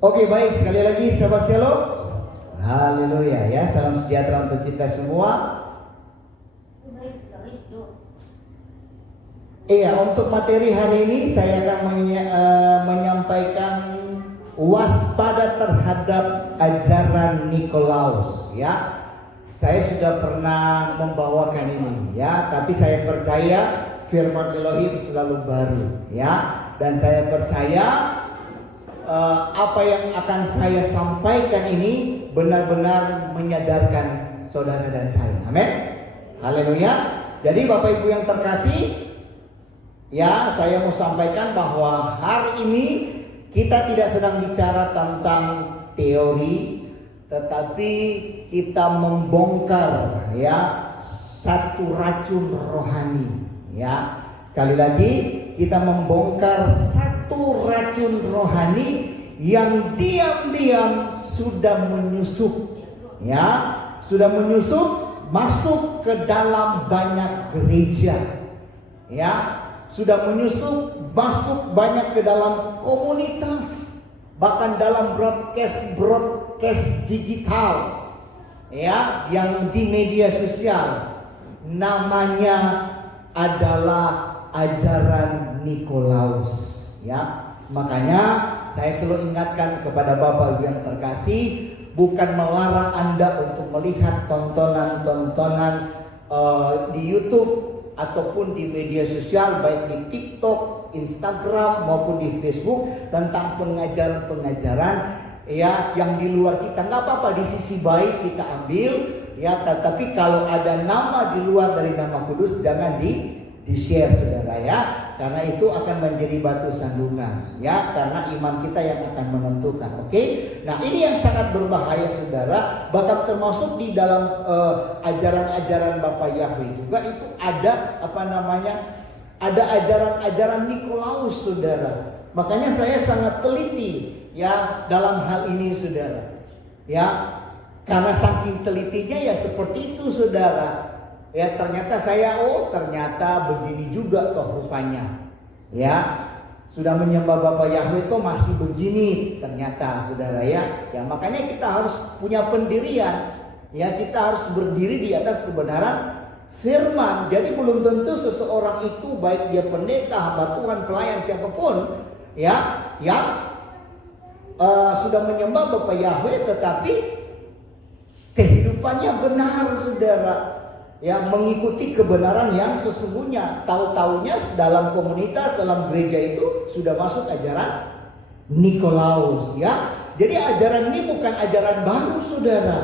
Oke, baik, sekali lagi sahabat Shalom. Haleluya ya, salam sejahtera untuk kita semua. Iya, untuk materi hari ini saya akan menyampaikan waspada terhadap ajaran Nikolaus ya. Saya sudah pernah membawakan ini ya, tapi saya percaya firman Elohim selalu baru ya, dan saya percaya apa yang akan saya sampaikan ini benar-benar menyadarkan saudara dan saya. Amin. Haleluya. Jadi Bapak Ibu yang terkasih, ya, saya mau sampaikan bahwa hari ini kita tidak sedang bicara tentang teori, tetapi kita membongkar ya satu racun rohani ya. Sekali lagi, kita membongkar satu racun rohani yang diam-diam sudah menyusup ya, sudah menyusup masuk ke dalam banyak gereja ya, sudah menyusup masuk banyak ke dalam komunitas, bahkan dalam broadcast digital ya, yang di media sosial. Namanya adalah ajaran Nikolaus ya. Makanya saya selalu ingatkan kepada Bapak Ibu yang terkasih, bukan melarang Anda untuk melihat tontonan-tontonan di YouTube ataupun di media sosial, baik di TikTok, Instagram maupun di Facebook, tentang pengajaran-pengajaran ya yang di luar kita. Nggak apa-apa, di sisi baik kita ambil ya, tetapi kalau ada nama di luar dari nama kudus jangan di-share saudara ya, karena itu akan menjadi batu sandungan ya, karena iman kita yang akan menentukan. Oke? Nah, ini yang sangat berbahaya saudara, bahkan termasuk di dalam ajaran-ajaran Bapak Yahweh juga itu ada ada ajaran-ajaran Nikolaus saudara. Makanya saya sangat teliti ya dalam hal ini saudara ya, karena saking telitinya ya seperti itu saudara ya. Ternyata ternyata begini juga toh rupanya ya, sudah menyembah Bapak Yahweh toh masih begini ternyata saudara ya. Ya makanya kita harus punya pendirian ya, kita harus berdiri di atas kebenaran firman. Jadi belum tentu seseorang itu, baik dia pendeta, hamba Tuhan, pelayan, siapapun ya, yang sudah menyembah Bapak Yahweh tetapi kehidupannya benar saudara ya, mengikuti kebenaran yang sesungguhnya. Tahu-taunya dalam komunitas, dalam gereja itu sudah masuk ajaran Nikolaus ya. Jadi ajaran ini bukan ajaran baru saudara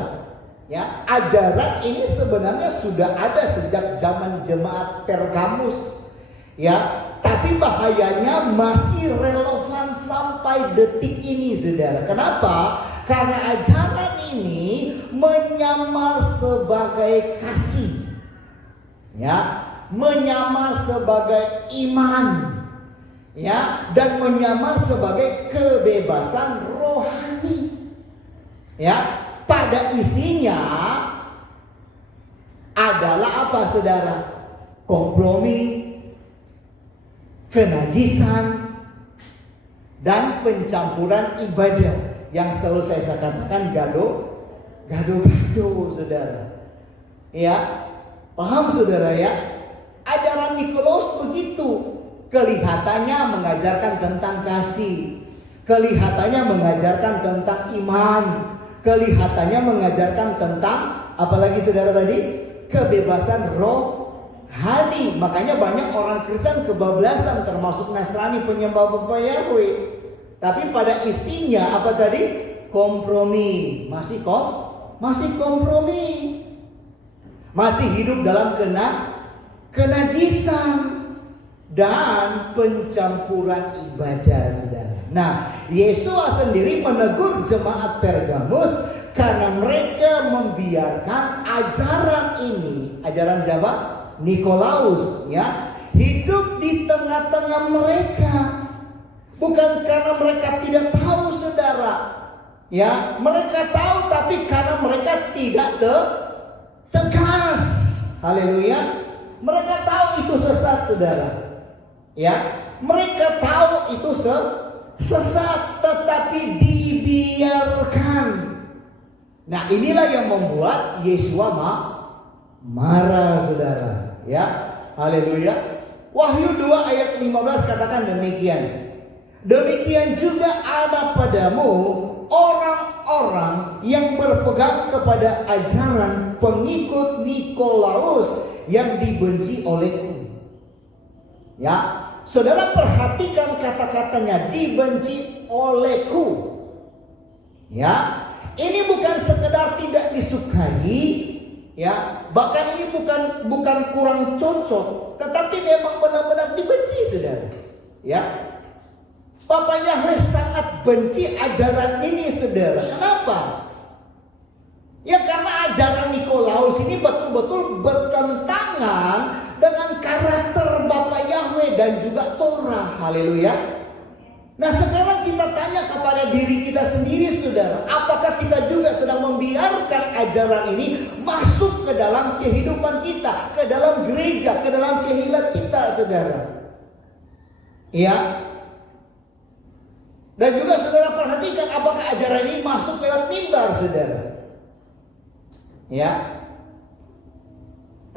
ya. Ajaran ini sebenarnya sudah ada sejak zaman jemaat Pergamus ya, tapi bahayanya masih relevan sampai detik ini saudara. Kenapa? Karena ajaran ini menyamar sebagai kasih ya, menyamar sebagai iman ya, dan menyamar sebagai kebebasan rohani ya. Pada isinya adalah apa saudara? Kompromi, kenajisan, dan pencampuran ibadah yang selalu saya katakan gado-gado saudara ya. Paham saudara ya? Ajaran Nikolaus begitu. Kelihatannya mengajarkan tentang kasih, kelihatannya mengajarkan tentang iman, kelihatannya mengajarkan tentang apalagi saudara tadi? Kebebasan rohani. Makanya banyak orang Kristen kebablasan, termasuk Nasrani, penyembah Bapak Yahweh. Tapi pada isinya apa tadi? Kompromi. Masih kompromi. Masih hidup dalam kenajisan dan pencampuran ibadah saudara. Nah, Yesus sendiri menegur jemaat Pergamus karena mereka membiarkan ajaran ini. Ajaran siapa? Nikolaus ya, hidup di tengah-tengah mereka. Bukan karena mereka tidak tahu saudara ya, mereka tahu, tapi karena mereka tidak tegas. Haleluya. Mereka tahu itu sesat saudara ya, mereka tahu itu sesat, tetapi Nah, inilah yang membuat Yesua marah, saudara. Ya, haleluya. Wahyu 2 ayat 15 katakan demikian. Demikian juga ada padamu orang-orang yang berpegang kepada ajaran pengikut Nikolaus yang dibenci olehku. Ya, saudara perhatikan kata-katanya, dibenci olehku. Ya, ini bukan sekedar tidak disukai, ya, bahkan ini bukan kurang cocok, tetapi memang benar-benar dibenci, saudara. Ya, Bapak Yahweh sangat benci ajaran ini, saudara. Kenapa? Ya, karena ajaran Nikolaus ini betul-betul bertentangan dengan karakter Bapak Yahweh dan juga Torah. Haleluya. Nah, sekarang kita tanya kepada diri kita sendiri, saudara. Apakah kita juga sedang membiarkan ajaran ini masuk ke dalam kehidupan kita, ke dalam gereja, ke dalam kehidupan kita, saudara? Ya. Dan juga saudara perhatikan apakah ajaran ini masuk lewat mimbar, saudara. Ya.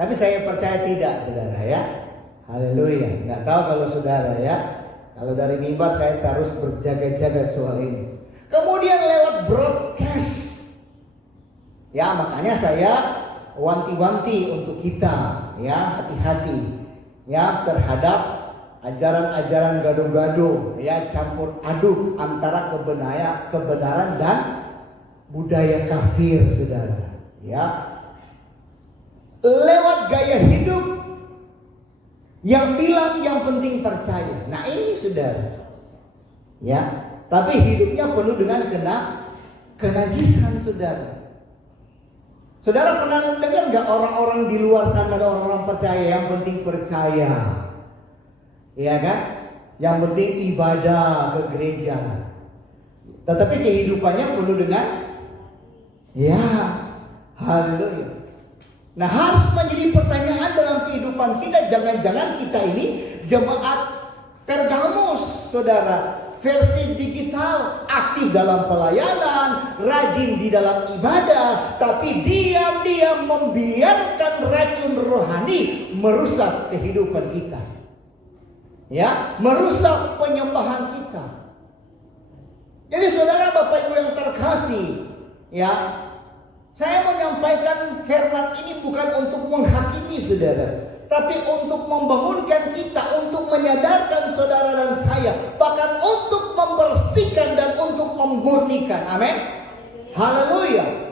Tapi saya percaya tidak, saudara, ya. Haleluya. Nggak tahu kalau saudara, ya. Kalau dari mimbar saya harus berjaga-jaga soal ini. Kemudian lewat broadcast. Ya, makanya saya wanti-wanti untuk kita, ya, hati-hati, ya, terhadap ajaran-ajaran gaduh-gaduh, ya, campur aduk antara kebenaran dan budaya kafir, saudara. Ya, lewat gaya hidup yang bilang yang penting percaya. Nah, ini saudara, ya, tapi hidupnya penuh dengan kenajisan, saudara. Saudara pernah dengar nggak orang-orang di luar sana, ada orang-orang percaya yang penting percaya, ya kan? Yang penting ibadah ke gereja, tetapi kehidupannya penuh dengan, ya, haleluya. Nah, harus menjadi pertanyaan dalam kehidupan kita. Jangan-jangan kita ini jemaat Pergamus, saudara, versi digital, aktif dalam pelayanan, rajin di dalam ibadah, tapi diam-diam membiarkan racun rohani merusak kehidupan kita, ya, merusak penyembahan kita. Jadi saudara, Bapak Ibu yang terkasih, ya, saya menyampaikan firman ini bukan untuk menghakimi saudara, tapi untuk membangunkan kita, untuk menyadarkan saudara dan saya, bahkan untuk membersihkan dan untuk memurnikan. Amin. Haleluya.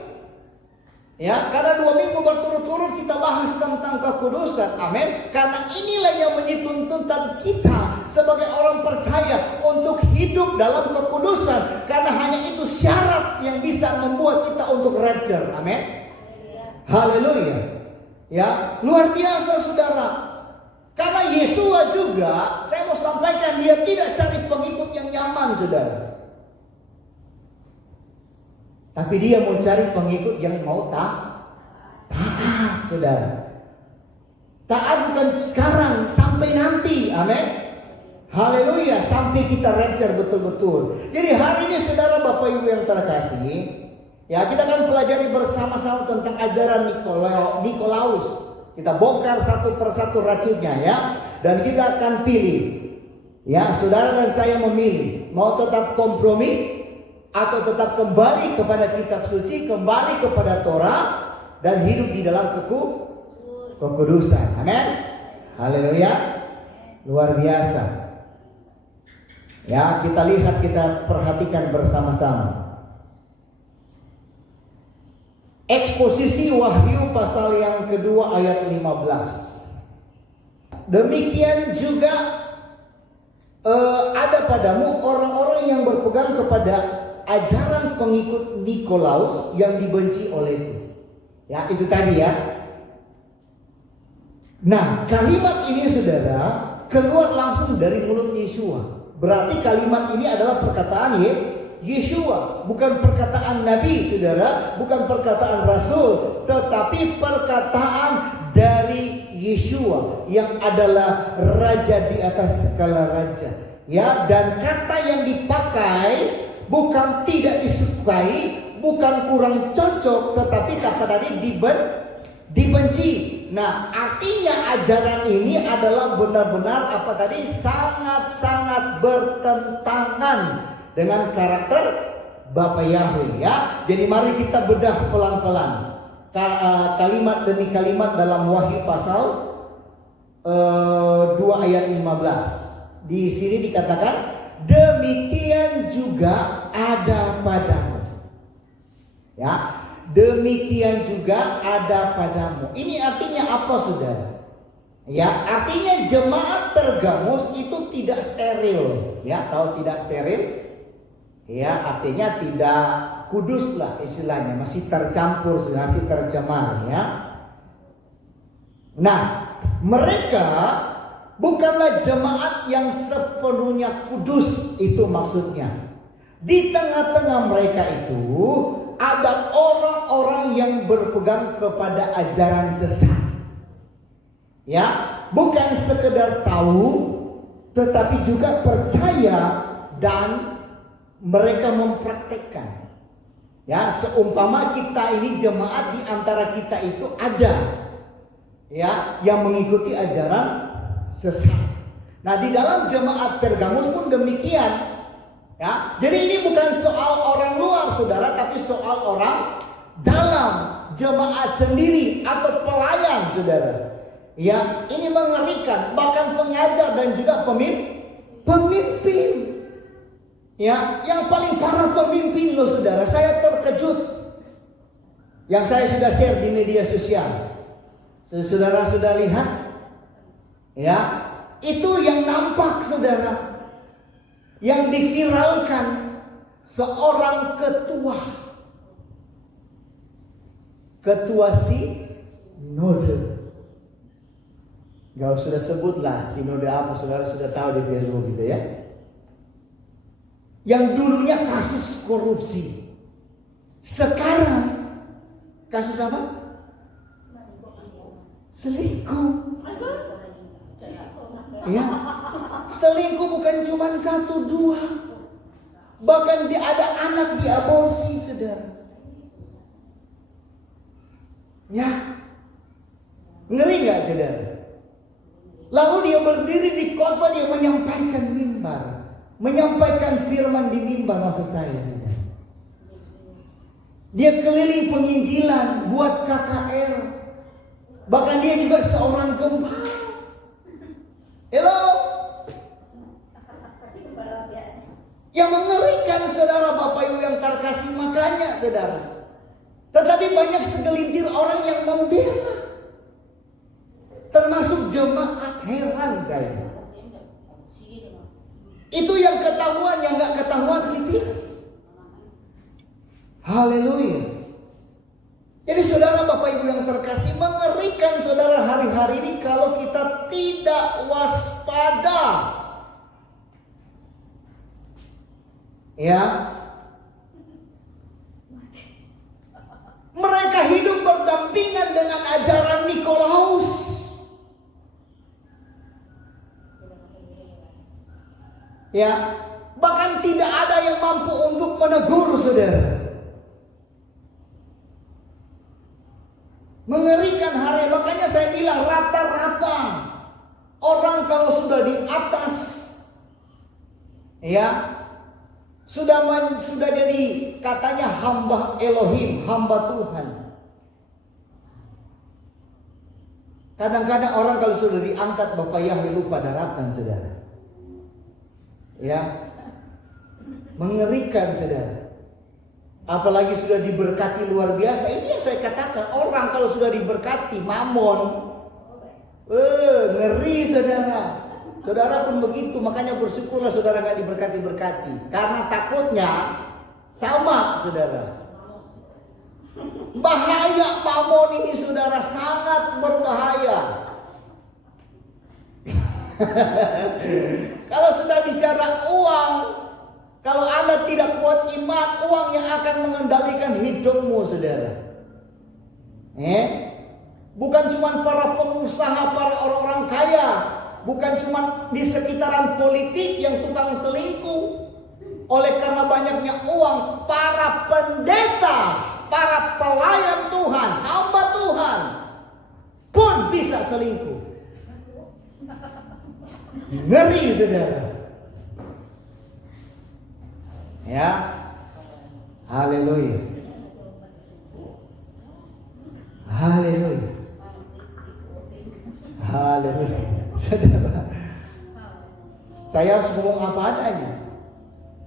Ya, karena 2 minggu berturut-turut kita bahas tentang kekudusan. Amin. Karena inilah yang menuntunkan kita sebagai orang percaya untuk hidup dalam kekudusan. Karena hanya itu syarat yang bisa membuat kita untuk rapture. Amin. Haleluya. Ya, luar biasa saudara. Karena Yesua juga, saya mau sampaikan, dia tidak cari pengikut yang nyaman, saudara. Tapi dia mau cari pengikut yang mau taat, saudara. Taat bukan sekarang, sampai nanti. Amin. Haleluya, sampai kita rapture betul-betul. Jadi hari ini saudara, Bapak Ibu yang terkasih, ya, kita akan pelajari bersama-sama tentang ajaran Nikolaus. Kita bongkar satu persatu racunnya, ya, dan kita akan pilih, ya, saudara dan saya memilih mau tetap kompromi atau tetap kembali kepada kitab suci, kembali kepada Torah, dan hidup di dalam kekudusan. Amin. Haleluya. Luar biasa. Ya, kita lihat, kita perhatikan bersama-sama. Eksposisi Wahyu pasal yang kedua ayat 15. Demikian juga ada padamu orang-orang yang berpegang kepada ajaran pengikut Nikolaus yang dibenci olehku. Ya, itu tadi, ya. Nah, kalimat ini saudara keluar langsung dari mulut Yesua. Berarti kalimat ini adalah perkataan Yesua, bukan perkataan Nabi, saudara, bukan perkataan Rasul, tetapi perkataan dari Yesua yang adalah Raja di atas segala raja. Ya, dan kata yang dipakai bukan tidak disukai, bukan kurang cocok, tetapi kata tadi dibenci. Nah, artinya ajaran ini adalah benar-benar apa tadi? Sangat-sangat bertentangan dengan karakter Bapa Yahweh ya. Jadi mari kita bedah pelan-pelan kalimat demi kalimat dalam Wahyu pasal 2 ayat 15. Di sini dikatakan demikian juga ada padamu. Ya, demikian juga ada padamu. Ini artinya apa, saudara? Ya, artinya jemaat Pergamus itu tidak steril. Ya, tahu tidak steril? Ya, artinya tidak kudus lah istilahnya, masih tercampur, masih tercemar ya. Nah, mereka bukanlah jemaat yang sepenuhnya kudus, itu maksudnya. Di tengah-tengah mereka itu ada orang-orang yang berpegang kepada ajaran sesat. Ya, bukan sekedar tahu, tetapi juga percaya dan mereka mempraktekkan. Ya, seumpama kita ini jemaat, di antara kita itu ada ya yang mengikuti ajaran sesat. Nah, di dalam jemaat Pergamus pun demikian. Ya, jadi ini bukan soal orang luar, saudara, tapi soal orang dalam jemaat sendiri atau pelayan, saudara. Ya, ini mengerikan. Bahkan pengajar dan juga pemimpin. Ya, yang paling parah pemimpin loh, saudara. Saya terkejut. Yang saya sudah share di media sosial. Saudara sudah lihat? Ya, itu yang nampak, saudara. Yang diviralkan seorang ketua sinode. Gak usah sebutlah sinode apa, saudara sudah tahu di Facebook gitu ya. Yang dulunya kasus korupsi, sekarang kasus apa? Selingkuh. Ya, selingkuh bukan cuma 1-2, bahkan ada anak diaborsi, saudara. Ya, ngeri nggak, saudara? Lalu dia berdiri di khotbah, dia menyampaikan firman di mimbar, maksud saya, saudara. Dia keliling penginjilan, buat KKR, bahkan dia juga seorang gembala. Hello. Yang mengerikan, saudara, Bapak Ibu yang terkasih, makanya, saudara. Tetapi banyak segelintir orang yang membela, termasuk jemaat. Heran saya. Itu yang ketahuan, yang gak ketahuan kita. Haleluya. Jadi saudara, Bapak Ibu yang terkasih, mengerikan, saudara, hari-hari ini kalau kita tidak waspada. Ya. Mereka hidup berdampingan dengan ajaran Nikolaus. Ya, bahkan tidak ada yang mampu untuk menegur, saudara. Mengerikan hari, makanya saya bilang rata-rata orang kalau sudah di atas, ya, sudah jadi katanya hamba Elohim, hamba Tuhan. Kadang-kadang orang kalau sudah diangkat Bapak Yahweh lupa daratan, saudara. Ya, mengerikan, saudara. Apalagi sudah diberkati luar biasa. Ini yang saya katakan, orang kalau sudah diberkati mamon, ngeri, saudara. Saudara pun begitu, makanya bersyukurlah saudara gak diberkati-berkati. Karena takutnya sama, saudara. Bahaya mamon ini, saudara, sangat berbahaya. Kalau sudah bicara uang, kalau Anda tidak kuat iman, uang yang akan mengendalikan hidupmu, saudara. Bukan cuma para pengusaha, para orang-orang kaya, bukan cuma di sekitaran politik yang tukang selingkuh. Oleh karena banyaknya uang, para pendeta, para pelayan Tuhan, hamba Tuhan pun bisa selingkuh. Ngeri, saudara. Ya, haleluya, haleluya, haleluya. Saudara, saya harus ngomong apa adanya.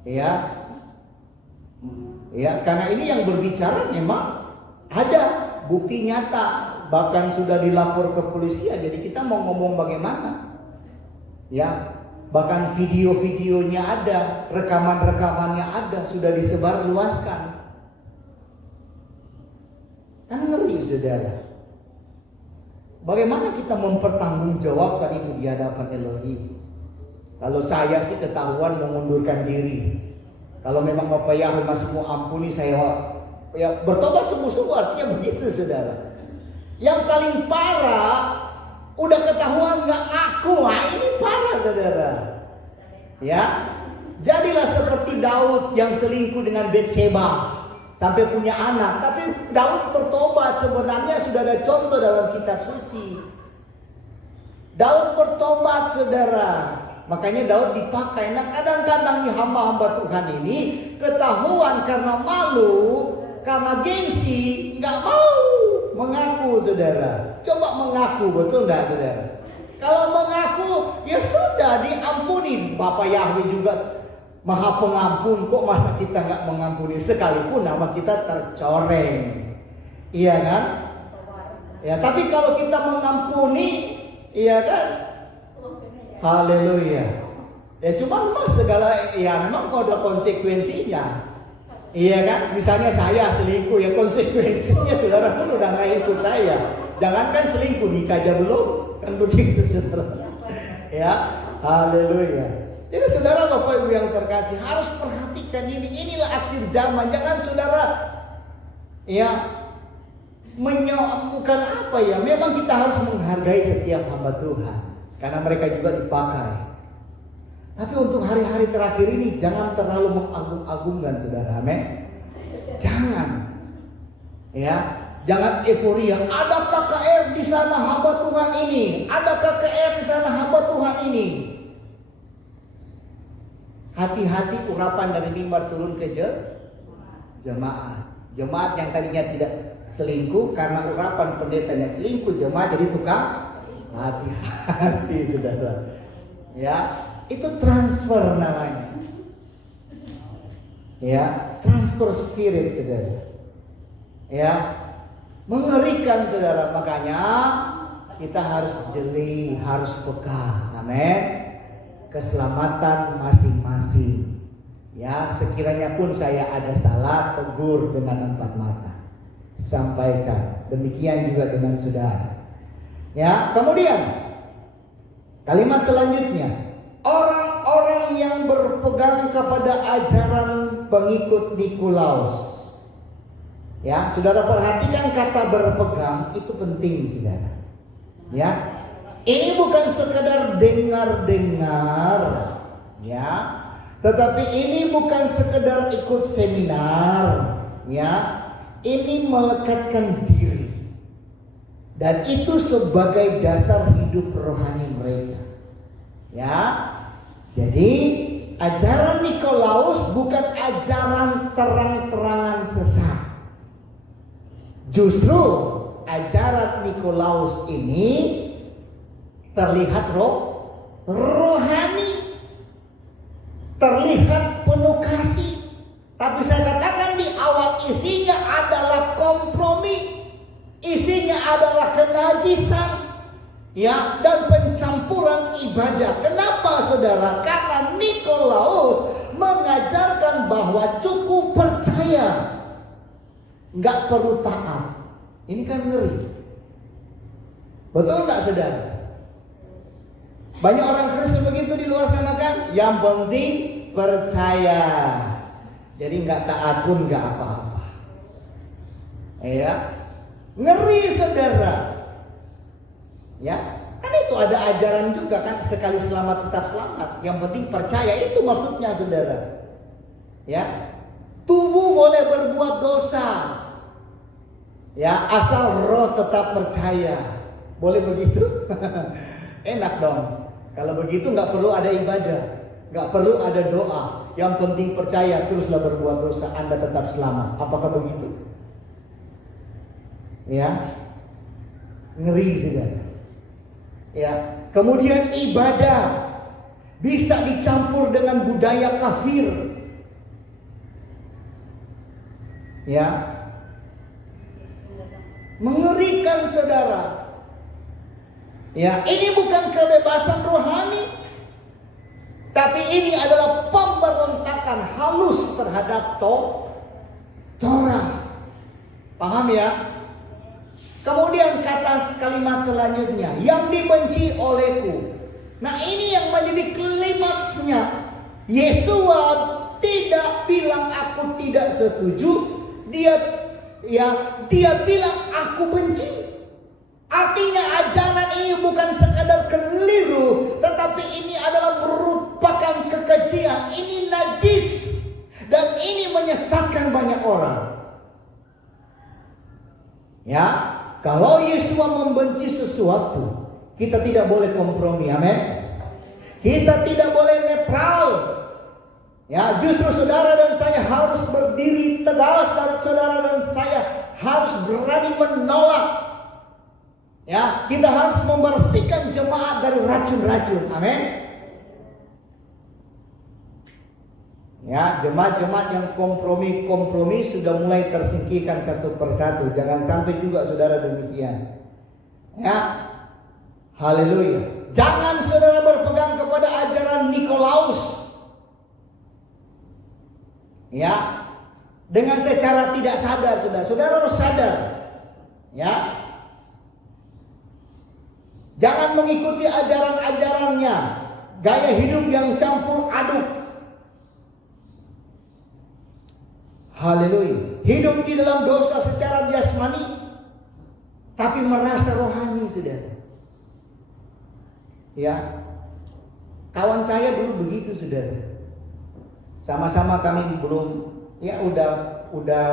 Ya, karena ini yang berbicara memang ada bukti nyata, bahkan sudah dilapor ke polisi. Jadi kita mau ngomong bagaimana? Ya, bahkan video-videonya ada, rekaman-rekamannya ada, sudah disebarluaskan. Kan ngeri, saudara. Bagaimana kita mempertanggungjawabkan itu di hadapan Elohim? Kalau saya sih ketahuan mengundurkan diri. Kalau memang Bapak Yahweh masih mau ampuni saya, ya bertobat sungguh-sungguh, artinya begitu, saudara. Yang paling parah, udah ketahuan nggak ngaku, nah ini parah, saudara. Ya, jadilah seperti Daud yang selingkuh dengan Batseba sampai punya anak. Tapi Daud bertobat, sebenarnya sudah ada contoh dalam kitab suci. Daud bertobat, saudara. Makanya Daud dipakai. Nah, kadang-kadang nih hamba-hamba Tuhan ini ketahuan karena malu, karena gengsi, nggak mau mengaku, saudara. Coba mengaku, betul nggak, saudara? Kalau mengaku, ya sudah diampuni. Bapak Yahweh juga Maha Pengampun. Kok masa kita nggak mengampuni, sekalipun nama kita tercoreng, iya kan? Ya, tapi kalau kita mengampuni, iya kan? Haleluya. Ya cuma memang segala, ya memang kok ada konsekuensinya. Iya kan? Misalnya saya selingkuh, ya konsekuensinya saudara pun udah nggak ikut saya. Jangankan selingkuh, nikah aja belum. Kan begitu, saudara. Ya, haleluya. Jadi saudara Bapak Ibu yang terkasih, harus perhatikan ini. Inilah akhir zaman. Jangan saudara ya bukan apa ya. Memang kita harus menghargai setiap hamba Tuhan, karena mereka juga dipakai. Tapi untuk hari-hari terakhir ini jangan terlalu mengagung-agungkan, saudara. Amin. Jangan. Ya, jangan euforia. Ada KKR di sana hamba Tuhan ini. Ada KKR di sana hamba Tuhan ini. Hati-hati urapan dari mimbar turun ke jemaat. Jemaat yang tadinya tidak selingkuh, karena urapan pendetanya selingkuh, jemaat jadi tukang. Hati-hati, saudara. Ya, itu transfer namanya. Ya, transfer spirit, saudara. Ya, mengerikan, saudara. Makanya kita harus jeli, harus peka. Amin. Keselamatan masing-masing. Ya, sekiranya pun saya ada salah, tegur dengan empat mata. Sampaikan. Demikian juga dengan saudara. Ya, kemudian kalimat selanjutnya, orang-orang yang berpegang kepada ajaran pengikut Nikolaus. Ya, saudara perhatikan kata berpegang itu penting, saudara. Ya, ini bukan sekedar dengar-dengar, ya, tetapi ini bukan sekedar ikut seminar, ya. Ini melekatkan diri. Dan itu sebagai dasar hidup rohani mereka. Ya. Jadi ajaran Nikolaus bukan ajaran terang-terangan sesat. Justru ajaran Nikolaus ini terlihat rohani, terlihat penuh kasih. Tapi saya katakan di awal isinya adalah kompromi, isinya adalah kenajisan, ya, dan pencampuran ibadah. Kenapa, saudara? Karena Nikolaus mengajarkan bahwa cukup percaya, nggak perlu taat. Ini kan ngeri. Betul nggak, saudara? Banyak orang Kristen begitu di luar sana kan, yang penting percaya. Jadi nggak taat pun nggak apa-apa. Ya, ngeri, saudara. Ya, kan itu ada ajaran juga kan, sekali selamat tetap selamat. Yang penting percaya, itu maksudnya, saudara. Ya. Tubuh boleh berbuat dosa. Ya, asal roh tetap percaya. Boleh begitu? Enak dong. Kalau begitu nggak perlu ada ibadah, nggak perlu ada doa. Yang penting percaya, teruslah berbuat dosa, Anda tetap selamat. Apakah begitu? Ya, ngeri saudara. Ya, kemudian ibadah bisa dicampur dengan budaya kafir. Ya, mengerikan saudara. Ya, ini bukan kebebasan rohani, tapi ini adalah pemberontakan halus terhadap Torah. Paham ya? Kemudian kata kalimat selanjutnya, yang dibenci olehku. Nah, ini yang menjadi klimaksnya. Yesua tidak bilang aku tidak setuju, dia bilang aku benci. Artinya ajaran ini bukan sekadar keliru, tetapi ini adalah merupakan kekejian. Ini najis dan ini menyesatkan banyak orang. Ya, kalau Yesua membenci sesuatu, kita tidak boleh kompromi. Amin. Kita tidak boleh netral. Ya, justru saudara dan saya harus berdiri tegas, dan saudara dan saya harus berani menolak. Ya, kita harus membersihkan jemaat dari racun-racun. Amin. Ya, jemaat-jemaat yang kompromi sudah mulai tersingkirkan satu persatu. Jangan sampai juga saudara demikian. Ya, haleluya. Jangan saudara berpegang kepada ajaran Nikolaus. Ya, dengan secara tidak sadar saudara harus sadar. Ya, jangan mengikuti ajaran-ajarannya, gaya hidup yang campur aduk. Haleluya. Hidup di dalam dosa secara jasmani, tapi merasa rohani, saudara. Ya, kawan saya dulu begitu, saudara. Sama-sama kami belum, ya udah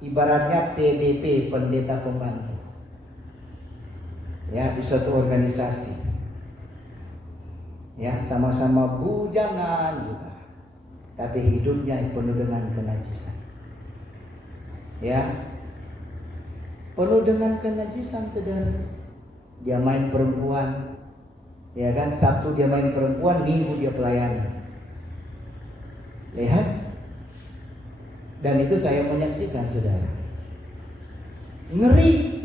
ibaratnya PBP, pendeta pembantu. Ya, di suatu organisasi. Ya, sama-sama bujangan juga. Tapi hidupnya penuh dengan kenajisan. Ya, penuh dengan kenajisan, saudara. Dia main perempuan. Ya kan, Sabtu dia main perempuan, Minggu dia pelayanan. Lihat. Dan itu saya menyaksikan, saudara. Ngeri.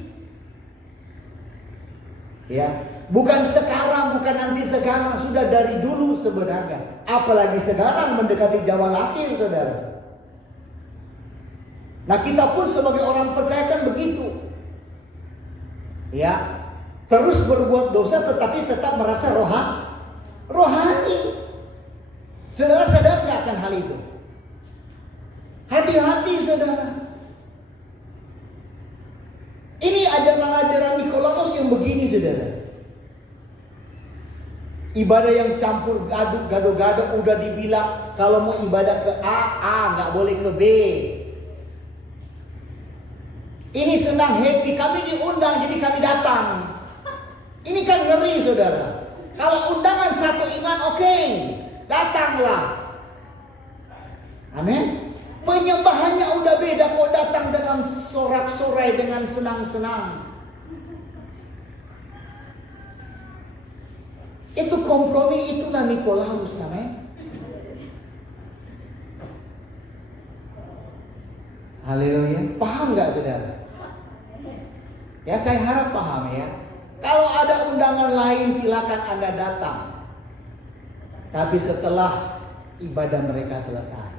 Ya, bukan sekarang, bukan nanti sekarang, sudah dari dulu sebenarnya. Apalagi sekarang mendekati zaman akhir, saudara. Nah, kita pun sebagai orang percaya kan begitu. Ya, terus berbuat dosa tetapi tetap merasa rohani. Saudara sadar nggak akan hal itu? Hati-hati, saudara. Ini ajaran-ajaran Nikolaus yang begini, saudara. Ibadah yang campur aduk, gado-gado, udah dibilang kalau mau ibadah ke A, nggak boleh ke B. Ini senang, happy, kami diundang jadi kami datang. Ini kan ngeri, saudara. Kalau undangan satu iman, oke, datanglah. Amin. Penyembahannya udah beda, kok datang dengan sorak-sorai, dengan senang-senang. Itu kompromi, itulah Nikolaus. Amin. Haleluya. Paham gak, saudara? Ya, saya harap paham ya. Kalau ada undangan lain silakan Anda datang. Tapi setelah ibadah mereka selesai.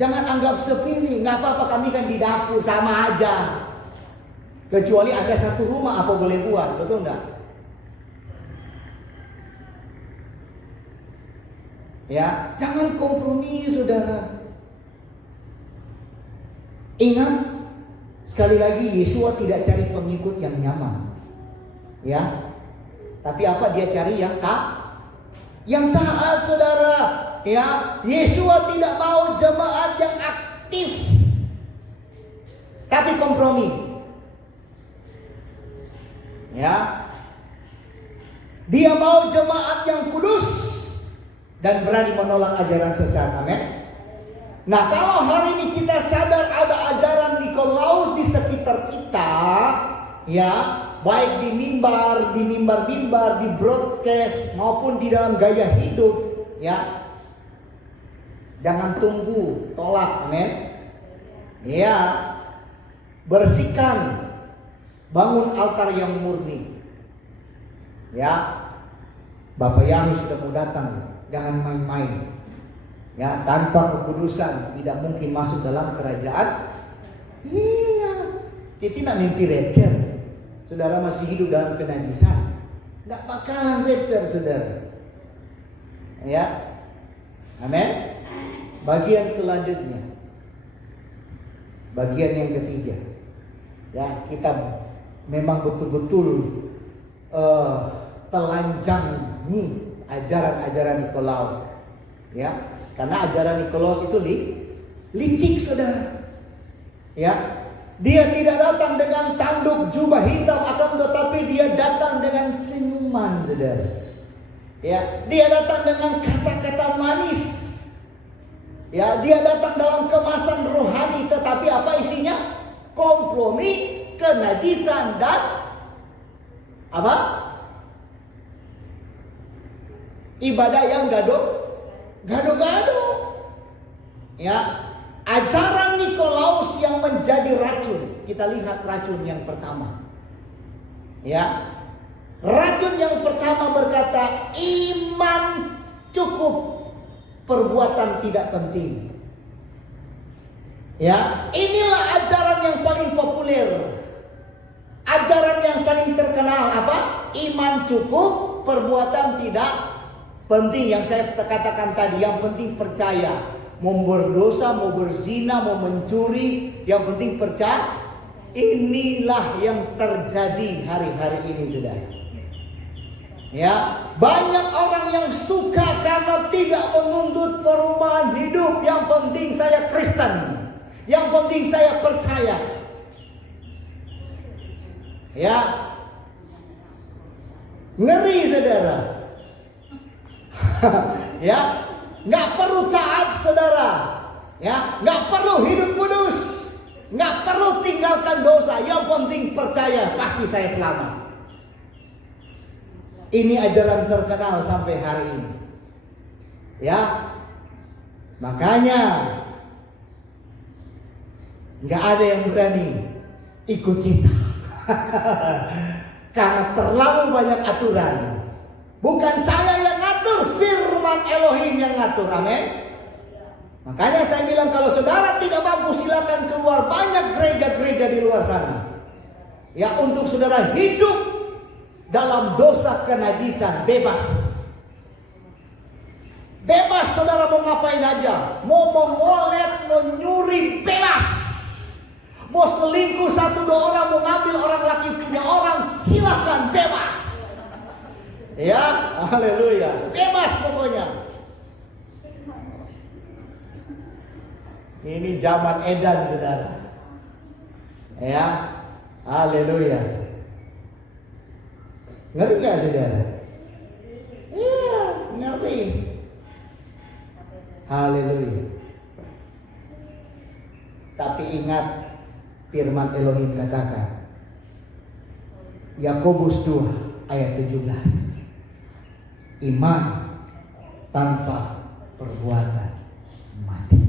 Jangan anggap sepele, nggak apa-apa, kami kan di dapur sama aja. Kecuali ada satu rumah, apa boleh buat, betul nggak? Ya, jangan kompromi, saudara. Ingat, sekali lagi, Yesua tidak cari pengikut yang nyaman, ya. Tapi apa dia cari? Yang taat, saudara. ya, Yesua tidak mau jemaat yang aktif, tapi kompromi. Ya, Dia mau jemaat yang kudus dan berani menolak ajaran sesat. Amin. Nah, kalau hari ini kita sadar ada ajaran Nikolaus di sekitar kita, ya, baik di mimbar, di broadcast maupun di dalam gaya hidup, ya, jangan tunggu, tolak. Amin. Ya, bersihkan, bangun altar yang murni. Ya, Bapak Yahya sudah mau datang, jangan main-main. Ya, tanpa kekudusan tidak mungkin masuk dalam kerajaan. Iya, kita tidak mimpi rapture. Saudara masih hidup dalam kenajisan, tidak bakalan rapture, saudara. Ya, amin. Bagian selanjutnya, bagian yang ketiga, ya, kita memang betul-betul telanjangi ajaran-ajaran Nikolaus, ya, karena ajaran Nikolaus itu licik, saudara. Ya, dia tidak datang dengan tanduk jubah hitam, akan tetapi dia datang dengan senyuman, saudara. Ya, dia datang dengan kata-kata manis. Ya, dia datang dalam kemasan rohani, tetapi apa isinya? Kompromi, kenajisan, dan apa? Ibadah yang gado-gado. Ya, ajaran Nikolaus yang menjadi racun. Kita lihat racun yang pertama. Ya, racun yang pertama berkata, iman cukup, perbuatan tidak penting. Ya, inilah ajaran yang paling populer. Ajaran yang paling terkenal apa? Iman cukup, perbuatan tidak penting. Yang saya katakan tadi, yang penting percaya. Mau berdosa, mau berzina, mau mencuri, yang penting percaya. Inilah yang terjadi hari-hari ini, saudara. Ya, banyak orang yang suka karena tidak menuntut perubahan hidup. Yang penting saya Kristen, yang penting saya percaya. Ya, ngeri, saudara. Ya, nggak perlu taat, saudara. Ya, nggak perlu hidup kudus, nggak perlu tinggalkan dosa. Yang penting percaya, pasti saya selamat. Ini ajaran terkenal sampai hari ini. Ya, makanya nggak ada yang berani ikut kita. Karena terlalu banyak aturan. Bukan saya yang ngatur, firman Elohim yang ngatur. Amin. Makanya saya bilang, kalau saudara tidak mampu, silakan keluar. Banyak gereja-gereja di luar sana. Ya, untuk saudara hidup dalam dosa kenajisan, bebas. Bebas, saudara mau ngapain aja. Mau memolet, mau nyuri, bebas. Mau selingkuh 1-2 orang, mau ngambil orang laki punya orang, silahkan, bebas. Ya, haleluya, bebas pokoknya. Ini zaman edan, saudara. Ya, haleluya. Ngeri gak, saudara? Iya, ngeri. Haleluya. Tapi ingat, firman Elohim katakan, Yakobus 2 ayat 17, iman tanpa perbuatan mati.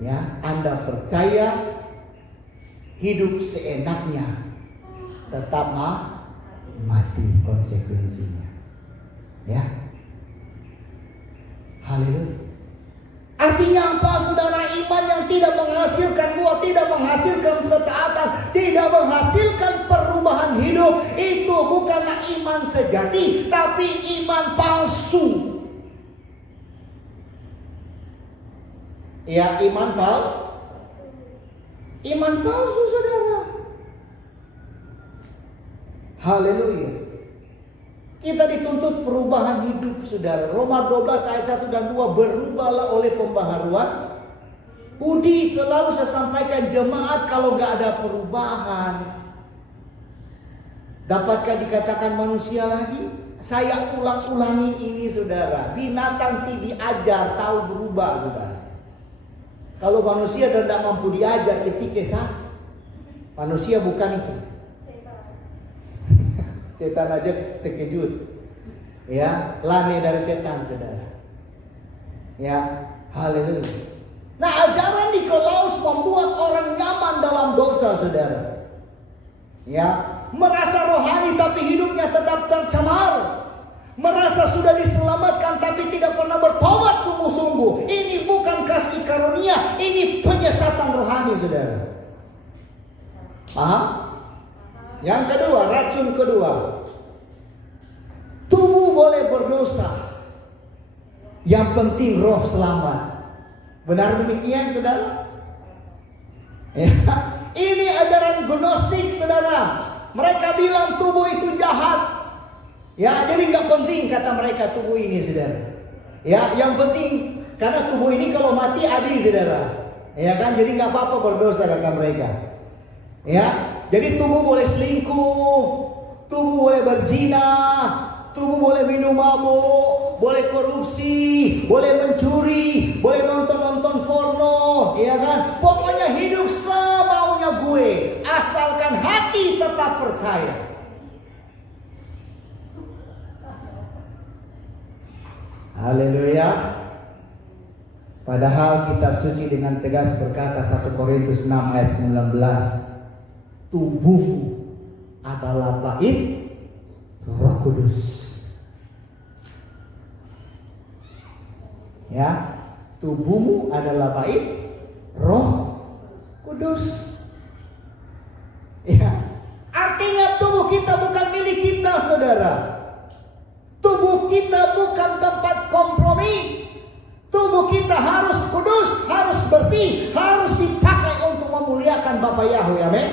Ya, Anda percaya, hidup seenaknya, tetap mati konsekuensinya. Ya, haleluya. Artinya apa, saudara? Iman yang tidak menghasilkan buah, tidak menghasilkan ketaatan, tidak menghasilkan perubahan hidup, itu bukanlah iman sejati, tapi iman palsu. Ya, iman palsu, saudara. Haleluya. Kita dituntut perubahan hidup, saudara. Roma 12 ayat 1 dan 2, berubahlah oleh pembaharuan budi. Selalu saya sampaikan jemaat, kalau gak ada perubahan, dapatkah dikatakan manusia lagi? Saya ulang-ulangi ini, saudara. Binatang diajar tahu berubah, saudara. Kalau manusia dan tidak mampu diajar ketika manusia bukan itu. Setan aja terkejut. Ya, lane dari setan, saudara. Ya, haleluya. Nah, ajaran Nikolaus membuat orang nyaman dalam dosa, saudara. Ya, merasa rohani tapi hidupnya tetap tercemar. Merasa sudah diselamatkan tapi tidak pernah bertobat sungguh-sungguh. Ini bukan kasih karunia, ini penyesatan rohani, saudara. Paham? Yang kedua, racun kedua. Tubuh boleh berdosa, yang penting roh selamat. Benar demikian, saudara? Ya. Ini ajaran gnostik, saudara. Mereka bilang tubuh itu jahat. Ya, jadi nggak penting kata mereka tubuh ini, saudara. Ya, yang penting karena tubuh ini kalau mati habis, saudara. Ya kan, jadi nggak apa-apa berdosa kata mereka. Ya, jadi tubuh boleh selingkuh, tubuh boleh berzina, tubuh boleh minum mabuk, boleh korupsi, boleh mencuri, boleh nonton porno, ya kan? Pokoknya hidup semaunya gue, asalkan hati tetap percaya. Haleluya. Padahal kitab suci dengan tegas berkata 1 Korintus 6 ayat 19, tubuh adalah bait Roh Kudus. Ya, tubuhmu adalah bait Roh Kudus. Ya, artinya tubuh kita bukan milik kita, saudara. Tubuh kita bukan tempat kompromi. Tubuh kita harus kudus, harus bersih, harus dipakai untuk memuliakan Bapa Yahweh. Amin.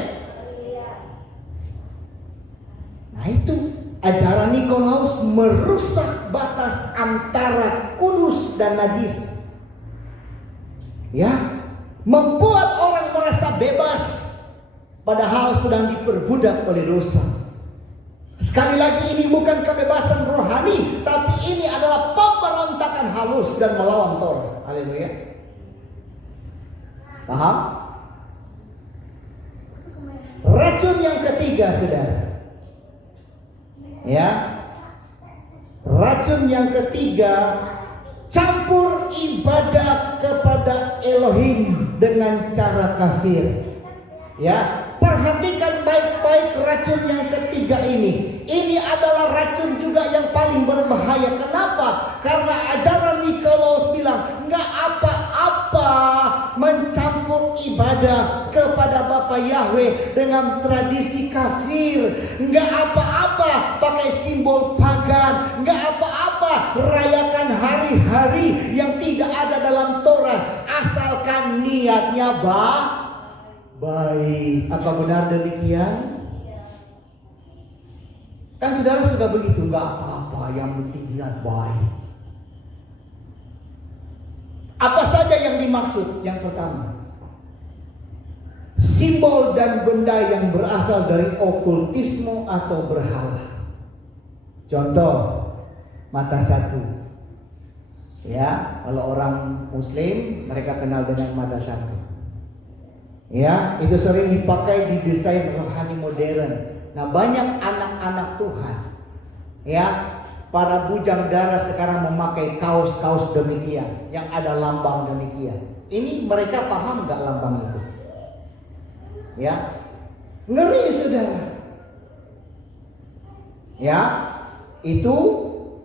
Nah, itu ajaran Nikolaus merusak batas antara kudus dan najis. Ya, membuat orang merasa bebas padahal sedang diperbudak oleh dosa. Sekali lagi, ini bukan kebebasan rohani, tapi ini adalah pemberontakan halus dan melawan Torah. Haleluya. Paham? Racun yang ketiga, saudara. Ya, racun yang ketiga, campur ibadah kepada Elohim dengan cara kafir. Ya, perhatikan baik-baik racun yang ketiga ini. Ini adalah racun juga yang paling berbahaya. Kenapa? Karena ajaran Nikolaus bilang nggak apa-apa mencampur ibadah kepada Bapa Yahweh dengan tradisi kafir. Nggak apa-apa pakai simbol pagan. Nggak apa-apa rayakan hari-hari yang tidak ada dalam Torah, asalkan niatnya baik. Apa benar demikian? Kan saudara sudah begitu, nggak apa-apa, yang penting niat baik. Apa saja yang dimaksud? Yang pertama, simbol dan benda yang berasal dari okultisme atau berhala. Contoh, mata satu. Ya, kalau orang Muslim mereka kenal dengan mata satu. Ya, itu sering dipakai di desain rohani modern. Nah, banyak anak-anak Tuhan, ya, para bujang darah sekarang memakai kaos-kaos demikian, yang ada lambang demikian. Ini mereka paham nggak lambang itu? Ya, ngeri, saudara. Ya, itu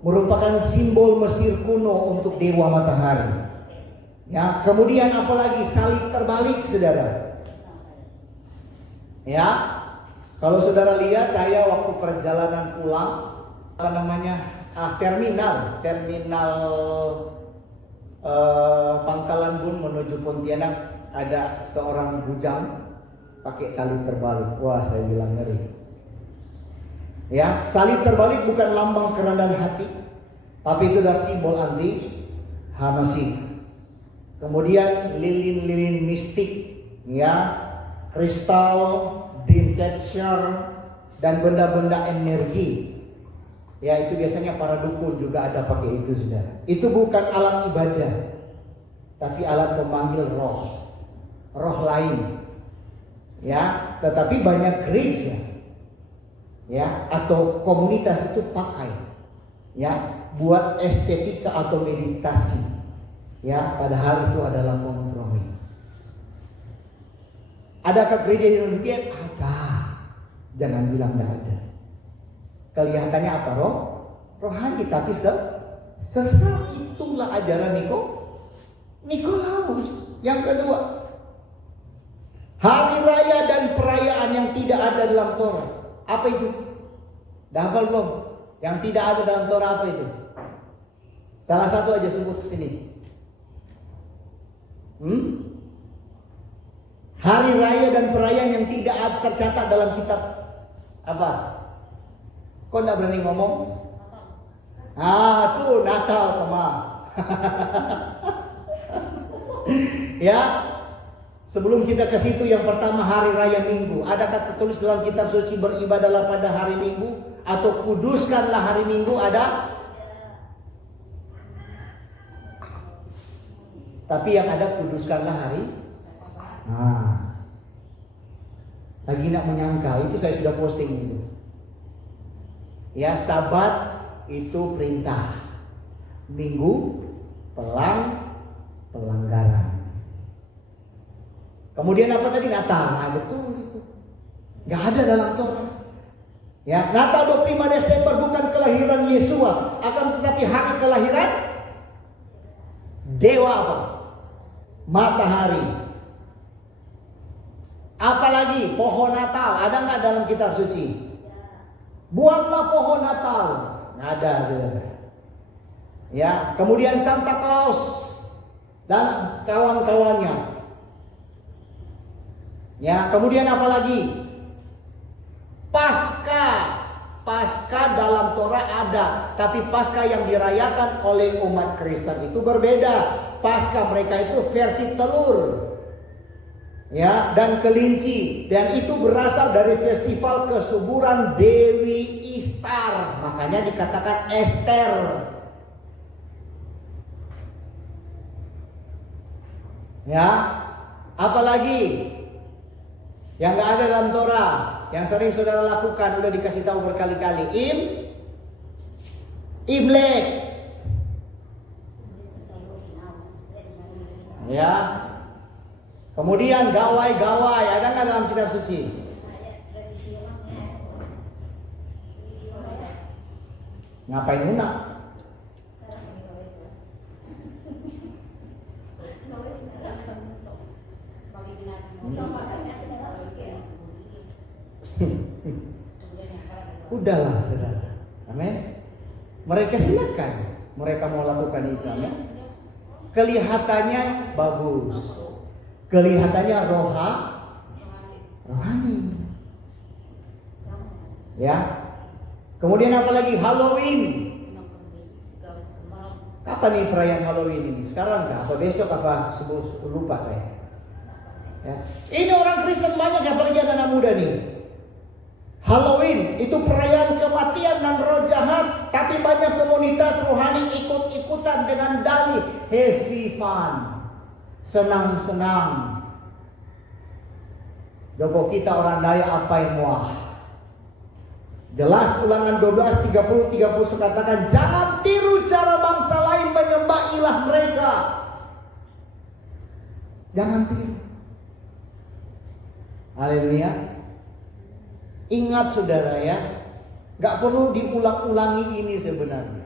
merupakan simbol Mesir kuno untuk dewa matahari. Ya, kemudian apalagi salib terbalik, saudara. Ya, kalau saudara lihat saya waktu perjalanan pulang, terminal Pangkalan Bun menuju Pontianak, ada seorang bujang pakai salib terbalik. Wah, saya bilang ngeri. Ya, salib terbalik bukan lambang kerendahan hati, tapi itu adalah simbol anti Hamasi. Kemudian lilin-lilin mistik, ya, kristal, dreamcatcher, dan benda-benda energi. Ya, itu biasanya para dukun juga ada pakai itu, saudara. Itu bukan alat ibadah, tapi alat pemanggil roh, roh lain. Ya, tetapi banyak gereja, ya, atau komunitas itu pakai, ya, buat estetika atau meditasi, ya, padahal itu adalah kompromi. Adakah gereja di Indonesia? Ada, jangan bilang tidak ada. Kelihatannya apa? Rohani, tapi sesat. Itulah ajaran Nikolaus. Yang kedua, hari raya dan perayaan yang tidak ada dalam Torah. Apa itu? Dah hafal belum? Yang tidak ada dalam Torah apa itu? Salah satu aja sebut ke sini. Hari raya dan perayaan yang tidak tercatat dalam kitab apa? Kok enggak berani ngomong? Tuh Natal, Mama. Ya. Sebelum kita ke situ, yang pertama hari raya Minggu. Adakah tertulis dalam kitab suci beribadahlah pada hari Minggu atau kuduskanlah hari Minggu? Ada? Tapi yang ada kuduskanlah hari. Lagi nak menyangka, itu saya sudah posting itu. Ya, Sabat itu perintah, Minggu pelanggaran. Kemudian apa tadi? Natal. Nah, betul itu. Gak ada dalam Torah. Ya, Natal 25 Desember bukan kelahiran Yesua, akan tetapi hari kelahiran dewa apa? Matahari. Apalagi pohon Natal, ada nggak dalam kitab suci? Buatlah pohon Natal. Nggak ada, saudara. Ya, kemudian Santa Claus dan kawan-kawannya. Ya, kemudian apa lagi? Paskah dalam Torah ada, tapi Paskah yang dirayakan oleh umat Kristen itu berbeda. Paskah mereka itu versi telur, ya, dan kelinci, dan itu berasal dari festival kesuburan Dewi Ishtar, makanya dikatakan Esther. Ya, apalagi yang nggak ada dalam Torah, yang sering saudara lakukan, udah dikasih tahu berkali-kali. Imlek. Ya. Kemudian gawai-gawai, ada nggak dalam kitab suci? Ngapain lunak? Udahlah, saudara. Amin. Mereka silakan, mereka mau lakukan itu. Amin. Kelihatannya bagus, kelihatannya rohani. Ya. Kemudian apa lagi? Halloween. Kapan nih perayaan Halloween ini? Sekarang kah? Apa besok? Apa lupa saya. Ya. Ini orang Kristen banyak, apalagi anak muda nih. Halloween itu perayaan kematian dan roh jahat, tapi banyak komunitas rohani ikut-ikutan dengan dalih happy fun, senang-senang. Doko kita orang Dayak apa yang muah? Jelas Ulangan 12:30 katakan, jangan tiru cara bangsa lain menyembah ilah mereka. Jangan tiru. Haleluya. Ingat saudara ya, gak perlu diulang-ulangi ini sebenarnya.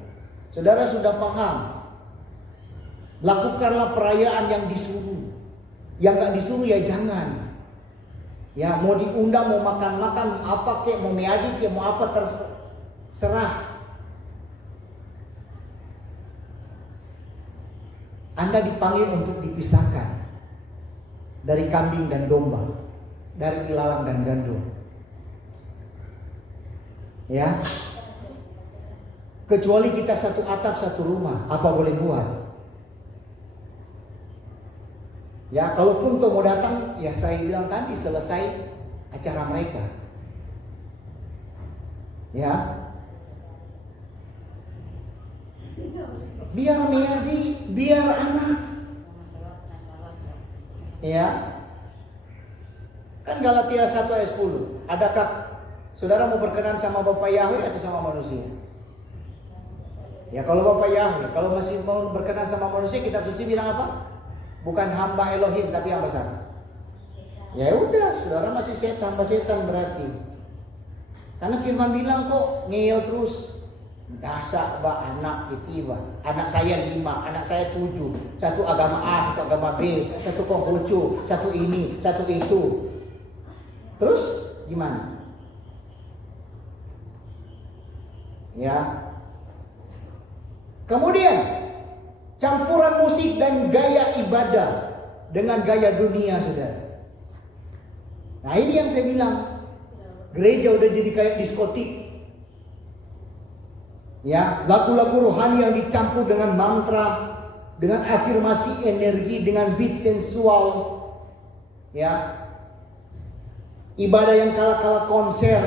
Saudara sudah paham. Lakukanlah perayaan yang disuruh. Yang gak disuruh ya jangan. Ya, mau diundang, mau makan-makan, apa kek, mau meadi kek, mau apa, terserah. Anda dipanggil untuk dipisahkan dari kambing dan domba, dari ilalang dan gandum. Ya. Kecuali kita satu atap satu rumah, apa boleh buat? Ya, kalaupun tuh mau datang, ya saya bilang tadi selesai acara mereka. Ya. Biar Meyadi, biar anak. Ya. Kan Galatia 1 ayat 10. Adakah saudara mau berkenan sama Bapak Yahweh atau sama manusia? Ya kalau Bapak Yahweh, kalau masih mau berkenan sama manusia, kitab suci bilang apa? Bukan hamba Elohim tapi hamba siapa? Ya udah, saudara masih hamba setan berarti. Karena firman bilang kok ngeyel terus. Dasar anak ketiba. Anak saya 5, anak saya 7. Satu agama A, satu agama B, satu Konghucu, satu ini, satu itu. Terus gimana? Ya. Kemudian campuran musik dan gaya ibadah dengan gaya dunia, saudara. Nah ini yang saya bilang, gereja udah jadi kayak diskotik. Ya, lagu-lagu rohani yang dicampur dengan mantra, dengan afirmasi energi, dengan beat sensual. Ya, ibadah yang kalah-kalah konser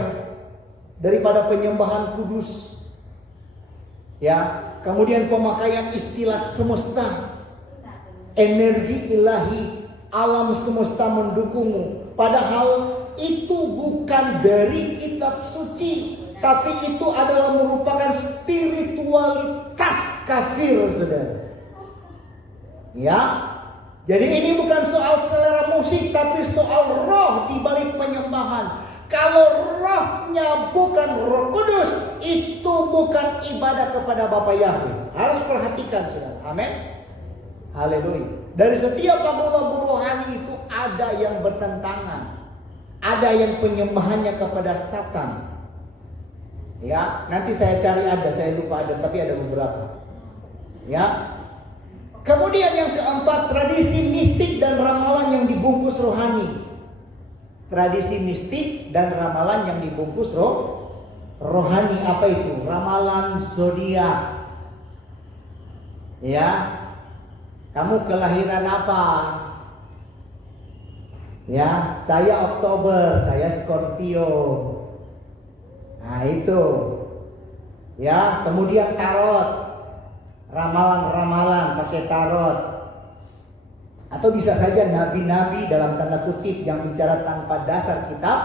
daripada penyembahan kudus. Ya, kemudian pemakaian istilah semesta, energi ilahi, alam semesta mendukungmu. Padahal itu bukan dari kitab suci, tapi itu adalah merupakan spiritualitas kafir, saudara. Ya, jadi ini bukan soal selera musik, tapi soal roh di balik penyembahan. Kalau rohnya bukan Roh Kudus, itu bukan ibadah kepada Bapa Yahweh. Harus perhatikan, saudara. Amin. Haleluya. Dari setiap lagu-lagu rohani itu ada yang bertentangan, ada yang penyembahannya kepada Satan. Ya, nanti saya cari ada, saya lupa ada, tapi ada beberapa. Ya. Kemudian yang keempat, tradisi mistik dan ramalan yang dibungkus rohani. Tradisi mistik dan ramalan yang dibungkus rohani. Apa itu? Ramalan zodiak. Ya. Kamu kelahiran apa? Ya, saya Oktober, saya Scorpio. Nah, itu. Ya, kemudian tarot. Ramalan-ramalan pakai tarot. Atau bisa saja nabi-nabi dalam tanda kutip yang bicara tanpa dasar kitab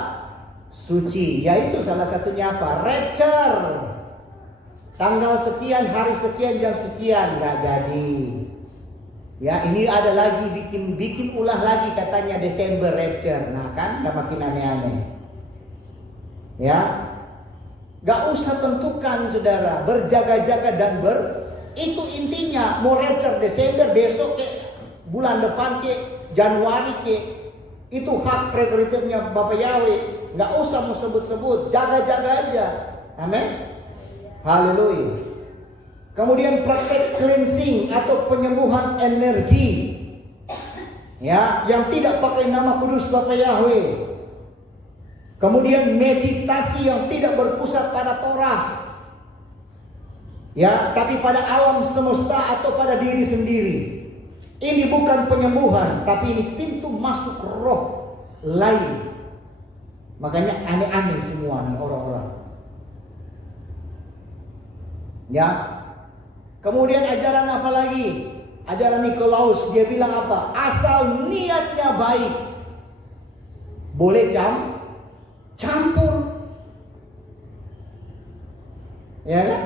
suci. Yaitu salah satunya apa? Rapture. Tanggal sekian, hari sekian, jam sekian. Gak jadi. Ya, ini ada lagi bikin ulah lagi katanya Desember rapture. Nah kan, gak makin aneh-aneh. Ya, gak usah tentukan, saudara. Berjaga-jaga dan itu intinya. Mau rapture Desember, besok bulan depan Januari itu hak prerogatifnya Bapak Yahweh. Nggak usah mau sebut-sebut, jaga-jaga aja. Amin. Haleluya. Kemudian praktek cleansing atau penyembuhan energi. Ya, yang tidak pakai nama kudus Bapak Yahweh. Kemudian meditasi yang tidak berpusat pada Torah. Ya, tapi pada alam semesta atau pada diri sendiri. Ini bukan penyembuhan, tapi ini pintu masuk roh lain. Makanya aneh-aneh semua nih orang-orang. Ya. Kemudian ajaran apa lagi? Ajaran Nikolaus, dia bilang apa? Asal niatnya baik. Boleh campur. Ya kan?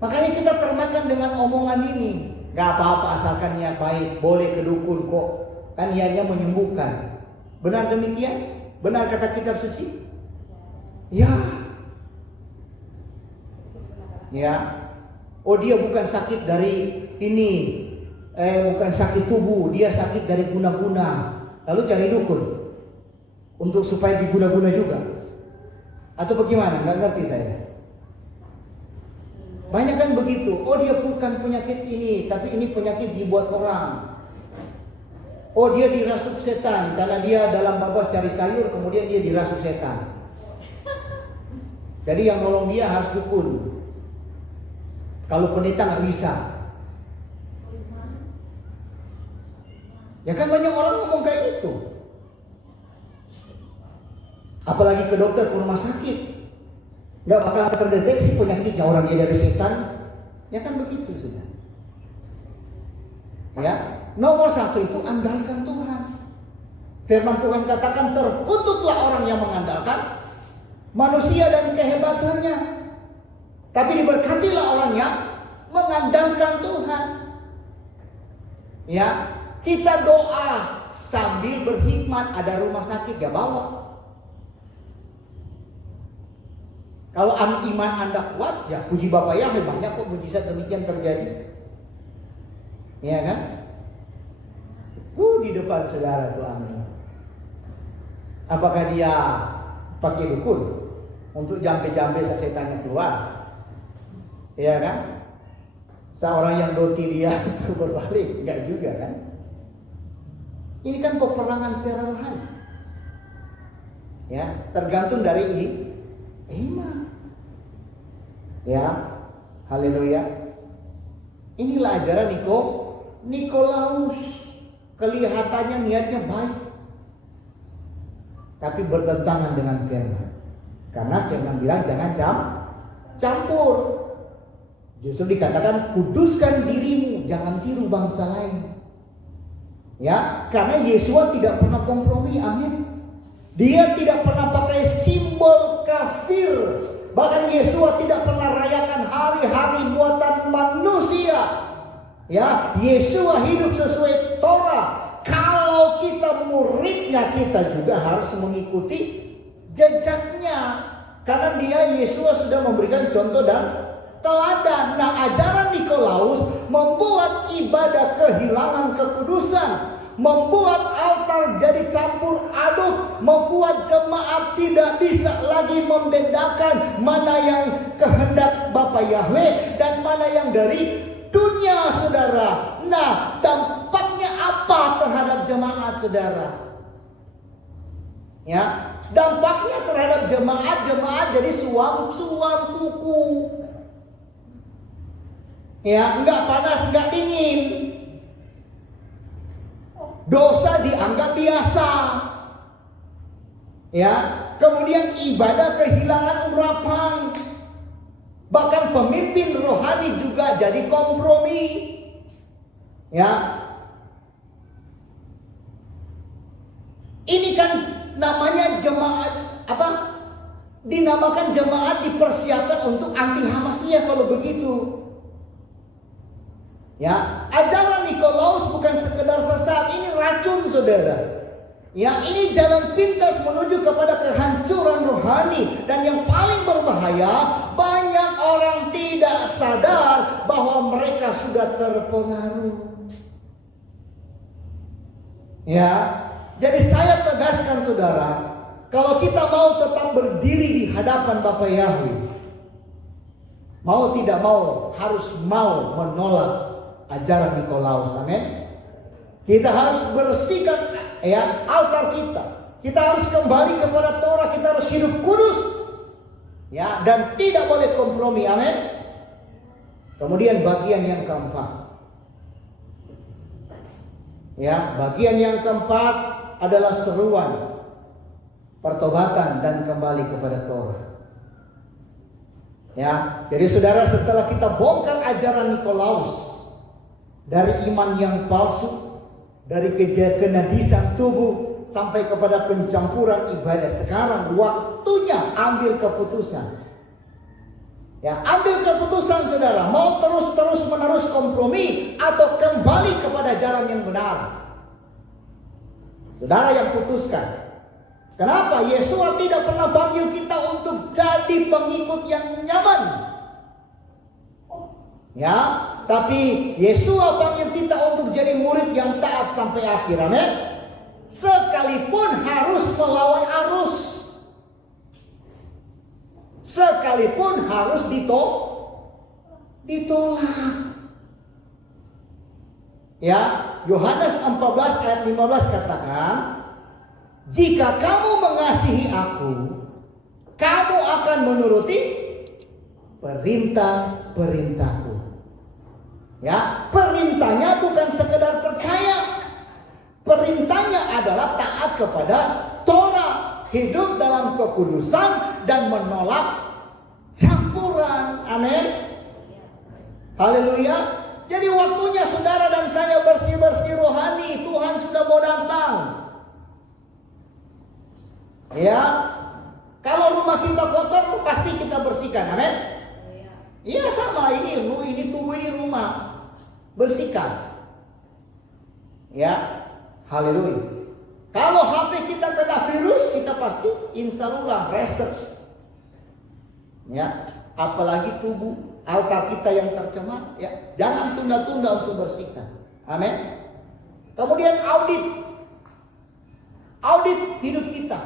Makanya kita termakan dengan omongan ini. Gak apa-apa asalkan niat baik. Boleh ke dukun kok. Kan niatnya menyembuhkan. Benar demikian? Benar kata kitab suci? Ya. Ya. Oh dia bukan sakit dari ini. Bukan sakit tubuh. Dia sakit dari guna-guna. Lalu cari dukun. Untuk supaya diguna-guna juga. Atau bagaimana? Gak ngerti saya. Banyak kan begitu. Oh dia bukan penyakit ini, tapi ini penyakit dibuat orang. Oh dia dirasuk setan karena dia dalam babas cari sayur, kemudian dia dirasuk setan. Jadi yang nolong dia harus dukun. Kalau pendeta nggak bisa. Ya kan banyak orang ngomong kayak gitu. Apalagi ke dokter, ke rumah sakit, nggak bakal terdeteksi penyakitnya, orang dia dari setan. Ya kan begitu sudah. Ya, nomor satu itu andalkan Tuhan. Firman Tuhan katakan, terkutuklah orang yang mengandalkan manusia dan kehebatannya, tapi diberkatilah orang yang mengandalkan Tuhan. Ya, kita doa sambil berhikmat. Ada rumah sakit, ya bawa. Kalau iman Anda kuat, ya puji Bapak Yahweh, banyak kok mujizat demikian terjadi. Ya kan? Di depan saudara tuh amin. Apakah dia pakai dukun untuk jambe-jambe setannya keluar? Ya kan? Seorang yang doti dia itu berbalik, enggak juga kan? Ini kan peperangan secara rohani. Ya, tergantung dari iman. Ya, haleluya. Inilah ajaran Nikolaus. Kelihatannya niatnya baik, tapi bertentangan dengan firman. Karena firman bilang jangan campur. Justru dikatakan kuduskan dirimu, jangan tiru bangsa lain. Ya, karena Yesua tidak pernah kompromi, amin. Dia tidak pernah pakai simbol kafir. Bahkan Yesua tidak pernah rayakan hari-hari buatan manusia. Ya, Yesua hidup sesuai Torah. Kalau kita muridnya, kita juga harus mengikuti jejaknya. Karena dia, Yesua sudah memberikan contoh dan teladan. Nah, ajaran Nikolaus membuat ibadah kehilangan kekudusan, membuat altar jadi campur aduk, membuat jemaat tidak bisa lagi membedakan mana yang kehendak Bapa Yahweh dan mana yang dari dunia, saudara. Nah, dampaknya apa terhadap jemaat, saudara? Ya, dampaknya terhadap jemaat jadi suam kuku. Ya, enggak panas, enggak dingin. Dosa dianggap biasa. Ya, kemudian ibadah kehilangan urapan. Bahkan pemimpin rohani juga jadi kompromi. Ya. Ini kan namanya jemaat dinamakan jemaat dipersiapkan untuk anti Hamasiyah kalau begitu. Ya, ajaran Nikolaus bukan sekedar sesat, ini racun, saudara. Ya, ini jalan pintas menuju kepada kehancuran rohani. Dan yang paling berbahaya, banyak orang tidak sadar bahwa mereka sudah terpengaruh. Ya, jadi saya tegaskan, saudara, kalau kita mau tetap berdiri di hadapan Bapa Yahweh, mau tidak mau, harus mau menolak ajaran Nikolaus. Amin. Kita harus bersihkan altar kita. Kita harus kembali kepada Torah. Kita harus hidup kudus. Ya, dan tidak boleh kompromi. Amin. Kemudian bagian yang keempat. Ya, bagian yang keempat adalah seruan pertobatan dan kembali kepada Torah. Ya, jadi saudara, setelah kita bongkar ajaran Nikolaus dari iman yang palsu, dari kenadisan tubuh sampai kepada pencampuran ibadah, sekarang waktunya ambil keputusan. Ya, ambil keputusan, saudara. Mau terus menerus kompromi atau kembali kepada jalan yang benar. Saudara yang putuskan. Kenapa? Yesua tidak pernah panggil kita untuk jadi pengikut yang nyaman. Ya, tapi Yesua panggil kita untuk jadi murid yang taat sampai akhir. Amin. Sekalipun harus melawan arus, sekalipun harus ditolak. Ya, Yohanes 14 ayat 15 katakan, jika kamu mengasihi aku, kamu akan menuruti perintah-perintahku. Ya, perintahnya bukan sekedar percaya. Perintahnya adalah taat kepada Torah, hidup dalam kekudusan dan menolak campuran. Amin. Haleluya. Jadi waktunya saudara dan saya bersih-bersih rohani. Tuhan sudah mau datang. Ya. Kalau rumah kita kotor pasti kita bersihkan. Amin. Iya sama, ini tubuh, ini rumah. Bersihkan. Ya. Haleluya. Kalau HP kita kena virus, kita pasti install ulang, reset. Ya, apalagi tubuh altar kita yang tercemar, ya, jangan tunda-tunda untuk bersihkan. Amin. Kemudian audit hidup kita.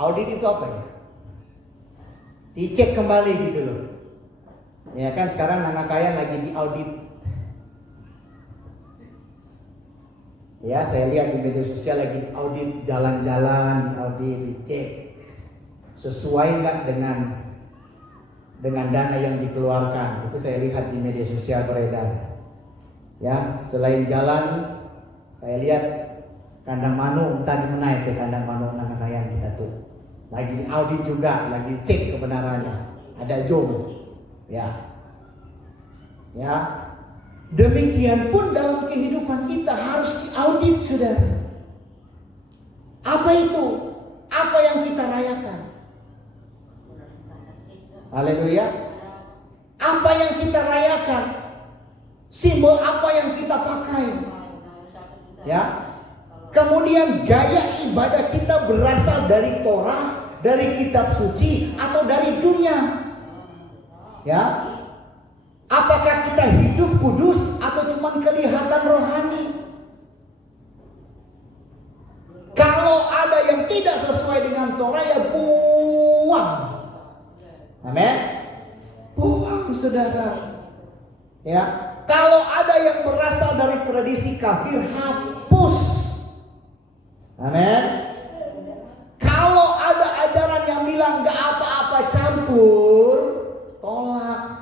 Audit itu apa ya? Dicek kembali gitu loh. Ya kan sekarang anak kaya lagi diaudit. Ya, saya lihat di media sosial lagi audit jalan-jalan, audit, dicek sesuai nggak dengan dana yang dikeluarkan. Itu saya lihat di media sosial beredar. Ya, selain jalan, saya lihat kandang manuk, entah di mana itu kandang manuk anak ayam kita tuh. Lagi audit juga, lagi cek kebenarannya. Ada jom, ya. Demikian pun dalam kehidupan kita harus diaudit, saudara. Apa itu? Apa yang kita rayakan? Haleluya. Apa yang kita rayakan? Simbol apa yang kita pakai? Ya. Kemudian gaya ibadah kita berasal dari Torah, dari kitab suci, atau dari dunia? Ya. Apakah kita hidup kudus atau cuma kelihatan rohani? Kalau ada yang tidak sesuai dengan Torah, ya buang. Amin. Buang, saudara. Ya. Kalau ada yang berasal dari tradisi kafir, hapus. Amin. Kalau ada ajaran yang bilang gak apa-apa campur, tolak.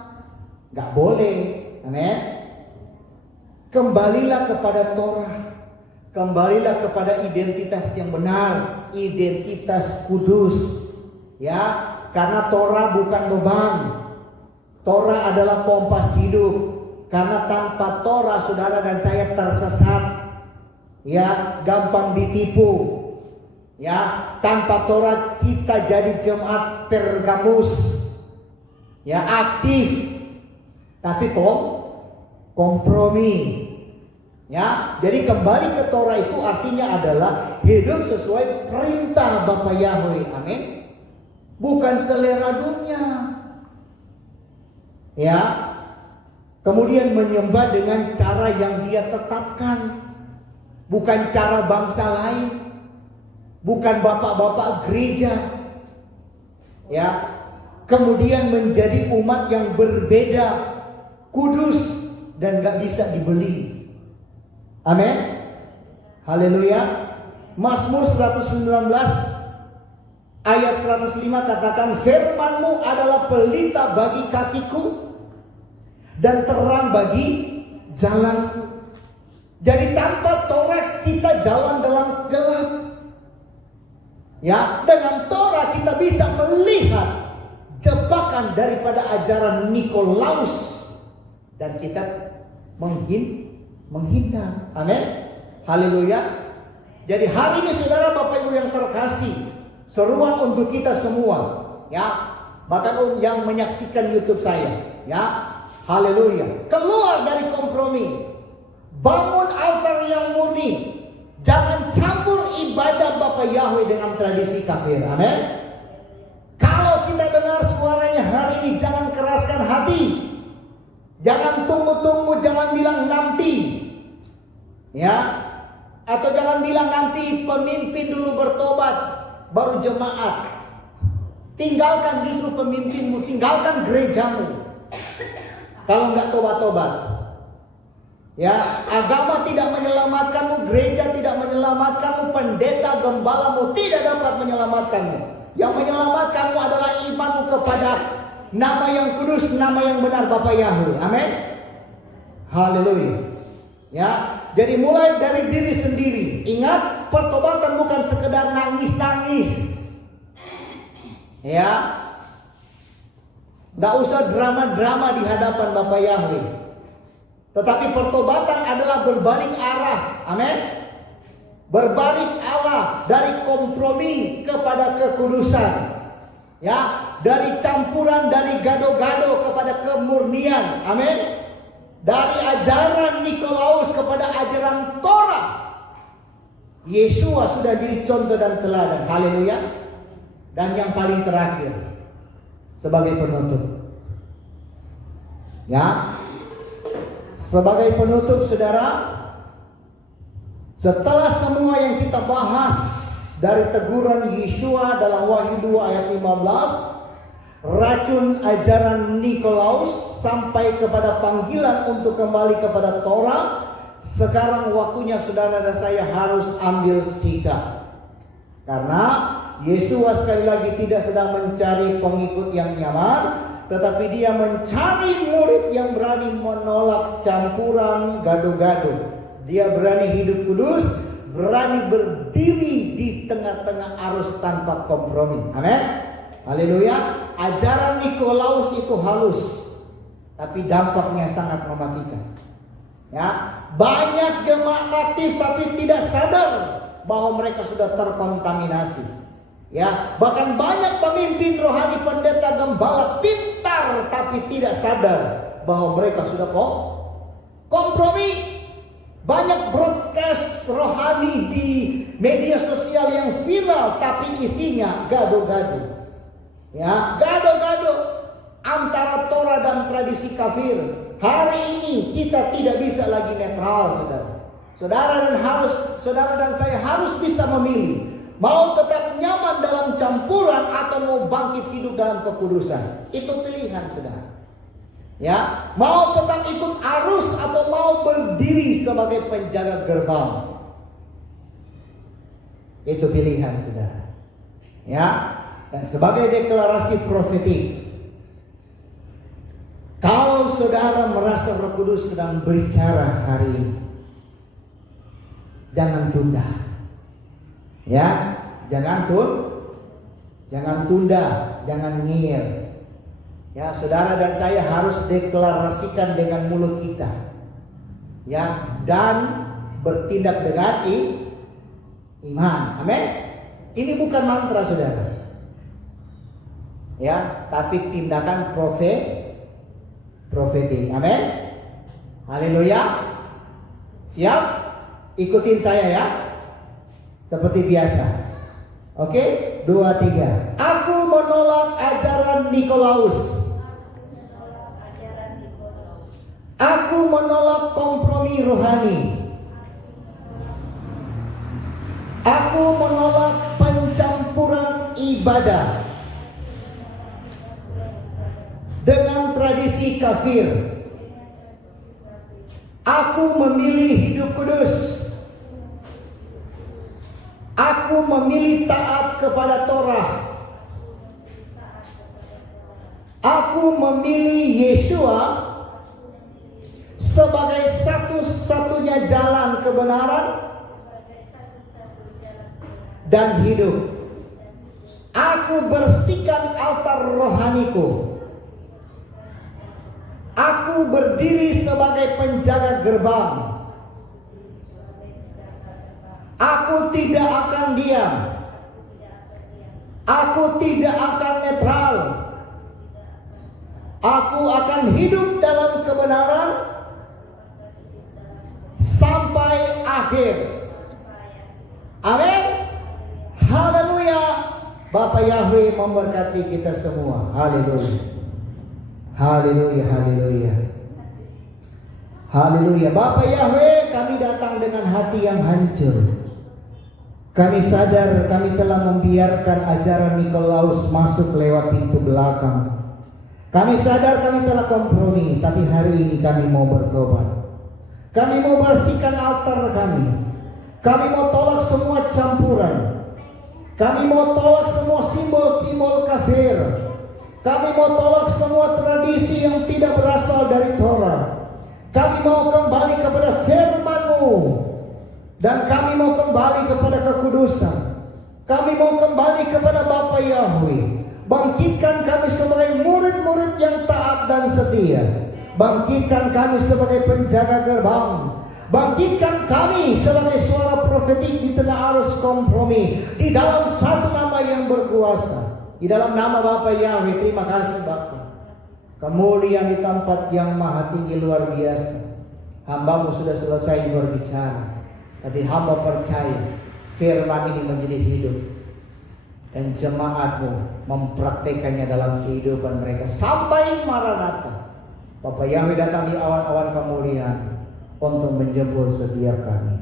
Gak boleh. Amin. Kembalilah kepada Torah. Kembalilah kepada identitas yang benar, identitas kudus. Ya, karena Torah bukan beban. Torah adalah kompas hidup. Karena tanpa Torah saudara dan saya tersesat. Ya, gampang ditipu. Ya, tanpa Torah kita jadi jemaat Pergamus. Ya, aktif. Tapi kompromi. Ya, jadi kembali ke Torah itu artinya adalah hidup sesuai perintah Bapa Yahweh. Amin. Bukan selera dunia. Ya. Kemudian menyembah dengan cara yang Dia tetapkan. Bukan cara bangsa lain. Bukan bapak-bapak gereja. Ya. Kemudian menjadi umat yang berbeda, kudus dan gak bisa dibeli. Amin. Haleluya. Mazmur 119 ayat 105 katakan, firman-Mu adalah pelita bagi kakiku dan terang bagi jalanku. Jadi tanpa Torah kita jalan dalam gelap. Ya, dengan Torah kita bisa melihat jebakan daripada ajaran Nikolaus dan kita menghindar. Amin. Haleluya. Jadi hari ini saudara Bapak Ibu yang terkasih, seruan untuk kita semua, ya, bahkan yang menyaksikan YouTube saya, ya. Haleluya. Keluar dari kompromi. Bangun altar yang murni. Jangan campur ibadah Bapa Yahweh dengan tradisi kafir. Amin. Kalau kita dengar suaranya hari ini, jangan keraskan hati. Jangan tunggu-tunggu, jangan bilang nanti. Ya. Atau jangan bilang nanti pemimpin dulu bertobat baru jemaat. Tinggalkan justru pemimpinmu, tinggalkan gerejamu. Kalau enggak tobat-tobat. Ya, agama tidak menyelamatkanmu, gereja tidak menyelamatkanmu, pendeta gembalamu tidak dapat menyelamatkanmu. Yang menyelamatkanmu adalah imanmu kepada nama yang kudus, nama yang benar Bapa Yahweh. Amin. Haleluya. Ya, jadi mulai dari diri sendiri. Ingat, pertobatan bukan sekedar nangis-nangis. Ya, nggak usah drama-drama di hadapan Bapa Yahweh. Tetapi pertobatan adalah berbalik arah. Amin. Berbalik arah dari kompromi kepada kekudusan. Ya, dari campuran, dari gado-gado kepada kemurnian. Amin. Dari ajaran Nikolaus kepada ajaran Torah. Yesua sudah jadi contoh dan teladan. Haleluya. Dan yang paling terakhir, sebagai penutup. Ya. Sebagai penutup, saudara, setelah semua yang kita bahas dari teguran Yesua dalam Wahyu 2 ayat 15, racun ajaran Nikolaus, sampai kepada panggilan untuk kembali kepada Torah, sekarang waktunya saudara dan saya harus ambil sikap. Karena Yesua sekali lagi tidak sedang mencari pengikut yang nyaman, tetapi dia mencari murid yang berani menolak campuran gado-gado. Dia berani hidup kudus, berani berdiri di tengah-tengah arus tanpa kompromi. Amin. Haleluya. Ajaran Nikolaus itu halus, tapi dampaknya sangat mematikan. Ya, banyak jemaat aktif tapi tidak sadar bahwa mereka sudah terkontaminasi. Ya, bahkan banyak pemimpin rohani, pendeta, gembala pintar tapi tidak sadar bahwa mereka sudah kompromi. Banyak broadcast rohani di media sosial yang viral tapi isinya gado-gado. Ya, gado-gado antara Torah dan tradisi kafir. Hari ini kita tidak bisa lagi netral, saudara. Saudara dan saya harus bisa memilih. Mau tetap nyaman dalam campuran atau mau bangkit hidup dalam kekudusan. Itu pilihan, saudara. Ya, mau tetap ikut arus atau mau berdiri sebagai penjaga gerbang. Itu pilihan, saudara. Ya, dan sebagai deklarasi profetik, kalau saudara merasa Roh Kudus sedang berbicara hari ini, jangan tunda. Ya, jangan tunda, jangan ngir. Ya, saudara dan saya harus deklarasikan dengan mulut kita. Ya, dan bertindak dengan iman. Amin. Ini bukan mantra, saudara. Ya, tapi tindakan profetik. Amin. Haleluya. Siap? Ikutin saya ya. Seperti biasa. Oke, 2, 3. Aku menolak ajaran Nikolaus. Aku menolak kompromi rohani. Aku menolak pencampuran ibadah dengan tradisi kafir. Aku memilih hidup kudus. Aku memilih taat kepada Torah. Aku memilih Yesua sebagai satu-satunya jalan kebenaran dan hidup. Aku bersihkan altar rohaniku. Aku berdiri sebagai penjaga gerbang. Aku tidak akan diam. Aku tidak akan netral. Aku akan hidup dalam kebenaran sampai akhir. Amin. Haleluya. Bapa Yahweh memberkati kita semua. Haleluya. Haleluya, haleluya. Haleluya. Bapa Yahweh, kami datang dengan hati yang hancur. Kami sadar kami telah membiarkan ajaran Nikolaus masuk lewat pintu belakang. Kami sadar kami telah kompromi, tapi hari ini kami mau bertobat. Kami mau bersihkan altar kami. Kami mau tolak semua campuran. Kami mau tolak semua simbol-simbol kafir. Kami mau tolak semua tradisi yang tidak berasal dari Torah. Kami mau kembali kepada firman-Mu. Dan kami mau kembali kepada kekudusan. Kami mau kembali kepada Bapa Yahweh. Bangkitkan kami sebagai murid-murid yang taat dan setia. Bangkitkan kami sebagai penjaga gerbang. Bangkitkan kami sebagai suara profetik di tengah arus kompromi. Di dalam satu nama yang berkuasa. Di dalam nama Bapa Yahweh, terima kasih Bapa. Kemuliaan di tempat yang maha tinggi luar biasa. Hamba-Mu sudah selesai berbicara. Tapi hamba percaya firman ini menjadi hidup. Dan jemaat-Mu mempraktekannya dalam kehidupan mereka. Sampai Maranatha. Bapa Yahweh datang di awan-awan kemuliaan. Untuk menjemput setiap kami.